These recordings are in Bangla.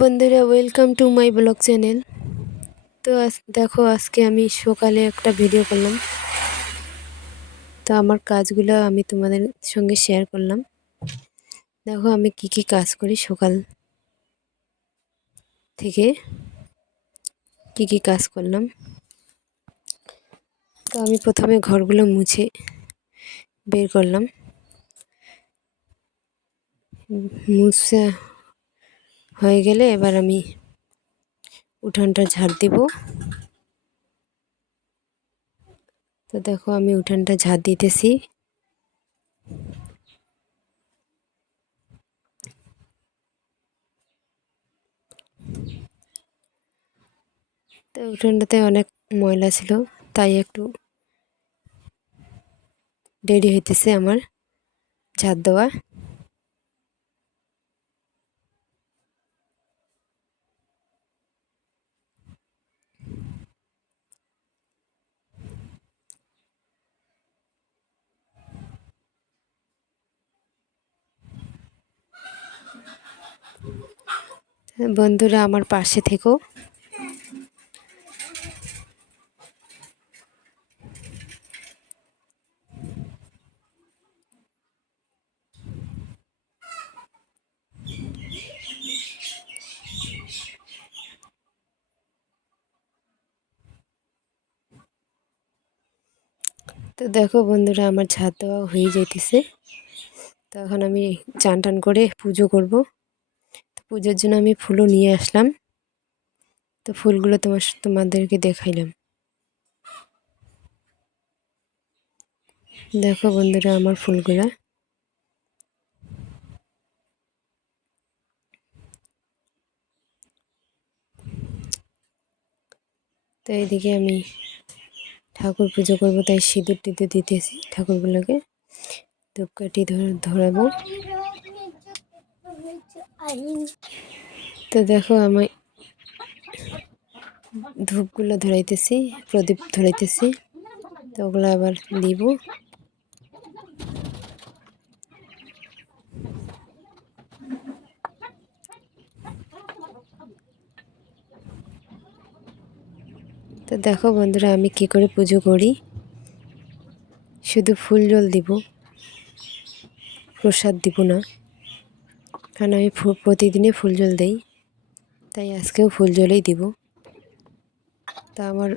বন্ধুরা, welcome to my blog channel. তো দেখো, আজকে আমি সকালে একটা ভিডিও করলাম। তো আমার কাজগুলো আমি তোমাদের সঙ্গে শেয়ার করলাম। দেখো আমি কি কি কাজ করি সকাল থেকে, কি কি কাজ করলাম। তো আমি প্রথমে ঘরগুলো মুছে বের করলাম। মুছে হয়ে গেলে এবার আমি উঠানটা ঝাড় দিব। তো দেখো আমি উঠানটা ঝাড় দিতেছি। তো উঠানটাতে অনেক ময়লা ছিল, তাই একটু দেরি হইতেছে আমার ঝাড় দেওয়া। বন্ধুরা, আমার পাশে থেকো। তো দেখো বন্ধুরা, আমার ঝাড় দেওয়া হয়ে যাইতেছে। তো এখন আমি চান টান করে পুজো করব। তো পুজোর জন্য আমি ফুলও নিয়ে আসলাম। তো ফুলগুলো তোমাদেরকে দেখাইলাম। দেখো বন্ধুরা আমার ফুলগুলা। তো এইদিকে আমি ঠাকুর পুজো করবো, তাই সিঁদুর টিঁদুর দিতেছি ঠাকুরগুলোকে। ধূপকাঠি ধরাবো। তো দেখো আমি ধূপগুলো ধরাইতেছি, প্রদীপ ধরাইতেছি। তো ওগুলো আবার দিব। তো দেখো বন্ধুরা, আমি কি করে পুজো করি। শুধু ফুল জল দিব, প্রসাদ দিব না, কারণ আমি প্রতিদিনই ফুল জল দেই, তাই আজকেও ফুল জলেই দিব। তা আমার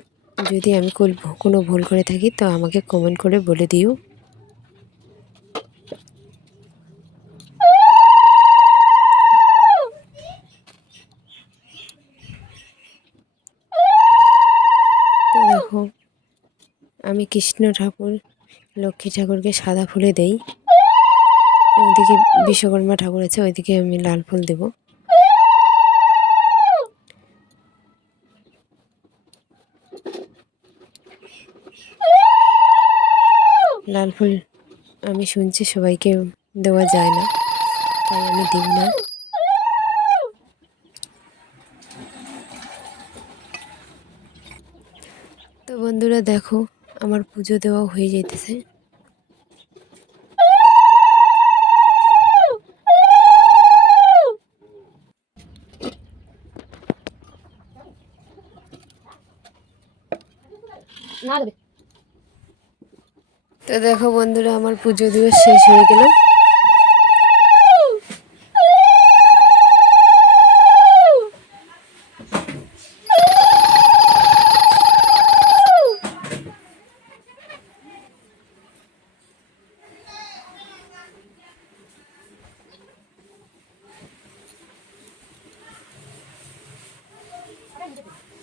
যদি আমি কোনো ভুল করে থাকি তো আমাকে কমেন্ট করে বলে দিও। তো দেখো আমি কৃষ্ণ ঠাকুর, লক্ষ্মী ঠাকুরকে সাদা ফুলে দেই। ওইদিকে বিশ্বকর্মা ঠাকুর আছে, ওইদিকে আমি লাল ফুল দেব। লাল ফুল আমি শুনছি সবাইকে দেওয়া যায় না, তাই আমি দিব না। তো বন্ধুরা দেখো, আমার পুজো দেওয়া হয়ে যাইতেছে। তো দেখো বন্ধুরা, আমার পুজো দেওয়া শেষ হয়ে গেল।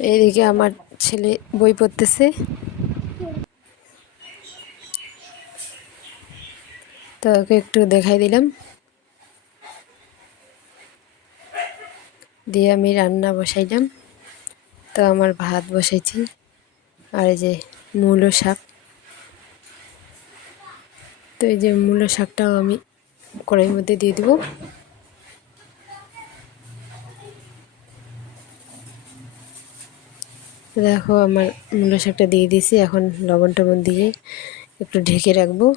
এইদিকে আমার ছেলে বই পড়তেছে। তো ওকে একটু দেখাই দিলাম, দিয়ে আমি রান্না বসাইলাম। তো আমার ভাত বসাইছি, আর এই যে মূলো শাক। তো এই যে মূলো শাকটাও আমি কড়াইয়ের মধ্যে দিয়ে দেবো। দেখো আমার মূলো শাকটা দিয়ে দিয়েছি, এখন লবণ টবণ দিয়ে একটু ঢেকে রাখবো।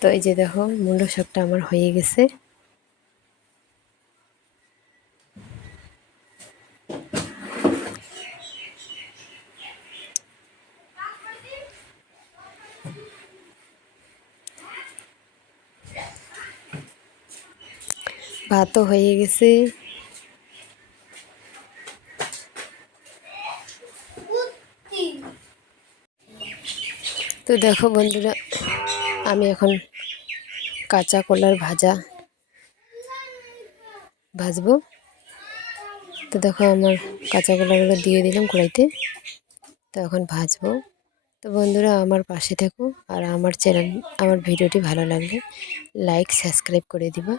তো এই যে দেখো মুলো শাকটা আমার হয়ে গেছে। ভাতও হয়ে গেছে। তো দেখো বন্ধুরা, আমি এখন কাঁচা কলার ভাজবো। তো দেখো আমার কাঁচা কলাগুলো দিয়ে দিলাম কড়াইতে। তো এখন ভাজবো। তো বন্ধুরা আমার পাশে থেকো, আর আমার ভিডিওটি ভালো লাগলে লাইক সাবস্ক্রাইব করে দিবা।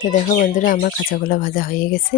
তো দেখো বন্ধুরা আমার কাঁচা কলা ভাজা হয়ে গেছে।